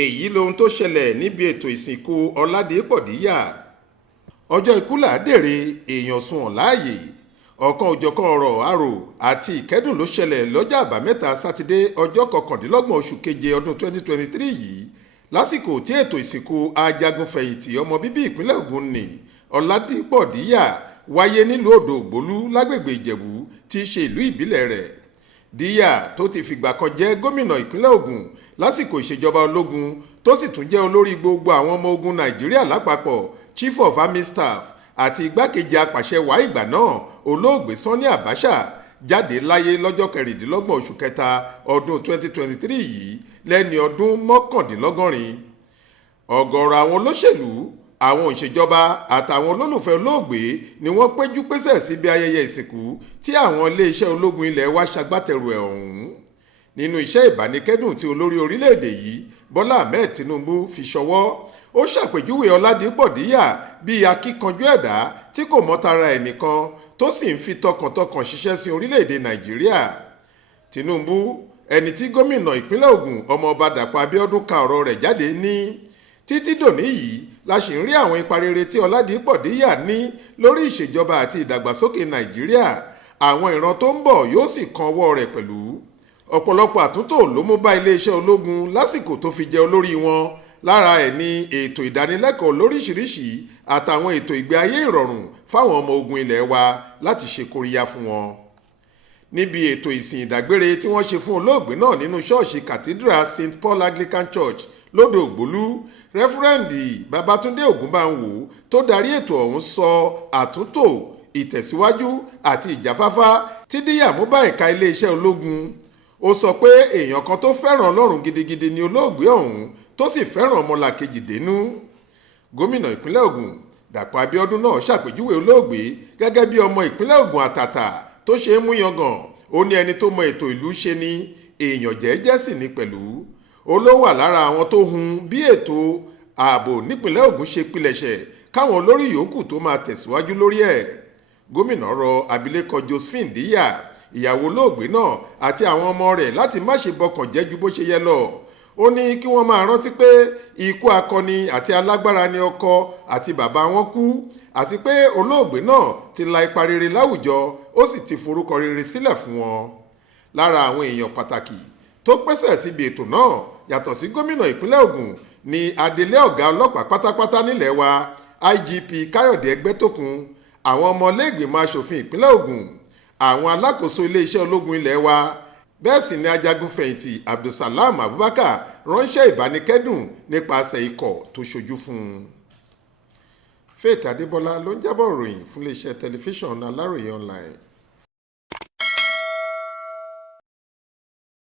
èyí lohun tó ṣẹlẹ̀ níbi ètò ìsìnkú Ọladipo Diya. Ọjọ́ ikú làádèrè èèyàn sunwọ̀n láàyè. Ọ̀kan òjọ̀kan ọ̀rọ̀ àrò àti ìkẹ́dùn ló ṣẹlẹ̀ lọ́jọ́ àbámẹ́ta sátidé ọjọ́ 29 oṣù keje ọdún 2023 yìí lásìkò tí ètò ìsìnkú ajagunfẹ̀yìntì ọmọ bíbí ìpínlẹ̀ Ògùn ní Ọladipo Diya wáyé nílùú Odò Ògbólú lágbègbè Ìjẹ̀bú tí í ṣe ìlú ìbílẹ̀ rẹ̀. Diya tó ti fìgbà kan jẹ́ gómìnà ìpínlẹ̀ Ògùn lásìkò ìṣèjọba ológun tó sì tún jẹ́ olórí gbogbo àwọn ọmọ ogun Nàìjíríà lápapọ̀ Chief of Army Staff àti igbákejì apàṣẹ wàá ìgbà náà olóògbé Sani Abacha jáde láyé lọ́jọ́ 26 oṣù kẹta ọdún 2023 yìí lẹ́ni ọdún 89. Ọ̀gọ̀rọ̀ àwọn olóṣèlú, àwọn òṣèjọba àtàwọn olólùfẹ́ olóògbé ni wọ́n péjú pésẹ̀ síbi ayẹyẹ ìsìnkú tí àwọn iléeṣẹ́ ológun ilẹ̀ wa ṣagbátẹrù ẹ̀ ọ̀hún. Nínú iṣẹ́ ìbánikẹ́dùn tí olórí orílẹ̀-èdè yìí Bọ́lá Ahmed Tinubu fi ṣọwọ́, ó ṣàpèjúwe Ọladipo Diya bíi akíkanjú ẹ̀dá tí kò mọ́tara ẹnìkan tó sì ń fi tọkàntọkàn ṣiṣẹ́ sí orílẹ̀-èdè Nàìjíríà. Tinubu, ẹni tí gómìnà ìpínlẹ̀ Ògùn ọmọọba Dàpọ̀ Abíọ́dún ka ọ̀rọ̀ rẹ̀ jáde ní títí dòní yìí la ṣì ń rí àwọn ipa rere tí Ọladipo Diya ní lórí ìṣèjọba àti ìdàgbàsókè Nàìjíríà. Àwọn ìran tó ń bọ̀ yóò sì kan ọwọ́ rẹ̀ pẹ̀lú. Ọ̀pọ̀lọpọ̀ àtúntò ló mú bá iléeṣẹ́ ológun lásìkò tó fi jẹ olórí wọn. Lára ẹ̀ ní ètò ìdánilẹ́kọ̀ọ́ lóríṣiríṣi àtàwọn ètò ìgbé ayé ìrọ̀rùn fáwọn ọmọ ogun ilẹ̀ wa láti ṣe kóríyá fún wọn. Níbi ètò ìsìn ìdágbére tí wọ́n ṣe fún olóògbé náà nínú ṣọ́ọ̀ṣì Cathedral St. Paul Anglican Church lódò Ògbólú, rẹ́fúrẹ́ǹdì Babátúndé Ògúnbànwò tó darí ètò ọ̀hún sọ àtúntò, ìtẹ̀síwájú àti ìjáfáfá tí Diya mú bá ẹ̀ka iléeṣẹ́ ológun. Ó sọ pé èèyàn kan tó fẹ́ràn Ọlọ́run gidigidi ni olóògbé ọ̀hún tó sì fẹ́ràn ọmọlàkejì dénú. Gómìnà ìpínlẹ̀ Ògùn Dàpọ̀ Abíọ́dún náà ṣàpèjúwe olóògbé gẹ́gẹ́ bí ọmọ ìpínlẹ̀ Ògùn àtàtà tó ṣe é mú yangàn. Ó ní ẹni tó mọ ètò ìlú ṣe ni, èèyàn jẹ́jẹ́ sì ni pẹ̀lú. Ó ló wà lára àwọn tó hun bí ètò ààbò nípínlẹ̀ Ògùn ṣe pilẹ̀ṣẹ̀ káwọn olórí yòókù tó máa tẹ̀síwájú lórí ẹ̀. Gómìnà rọ abilékọ Josephine Diya, ìyàwó olóògbé náà àti àwọn ọmọ rẹ̀ láti má ṣe bọkàn jẹ́ ju bó ṣe yẹ lọ. Ó ní kí wọ́n máa rántí pé ikú akọni àti alágbára ni ọkọ àti bàbá wọn kú, àti pé olóògbé náà ti la ipa rere láwùjọ, ó sì ti forúkọ rere sílẹ̀ fún wọn. Lára àwọn èèyàn pàtàkì tó pèsè síbi ètò náà yàtọ̀ sí gómìnà ìpínlẹ̀ Ògùn ni adelé ọ̀gá ọlọ́pàá pátápátá nílẹ̀ wa IGP Káyọ̀dé Ẹgbẹ́tókun, àwọn ọmọlẹ́gbìmọ̀ aṣòfin ìpínlẹ̀ Ògùn, àwọn alákòóso iléeṣẹ́ ológun ilẹ̀ wa. Bẹ́ẹ̀ sì ni ajagunfẹ̀yìntì Abdulsalam Abubakar ránṣẹ́ ìbánikẹ́dùn nípasẹ̀ ikọ̀ tó ṣojú fún un. Faith Adébọ́lá ló ń jábọ̀ ròyìn fún iléeṣẹ́ tẹlifíṣàn Aláròye online.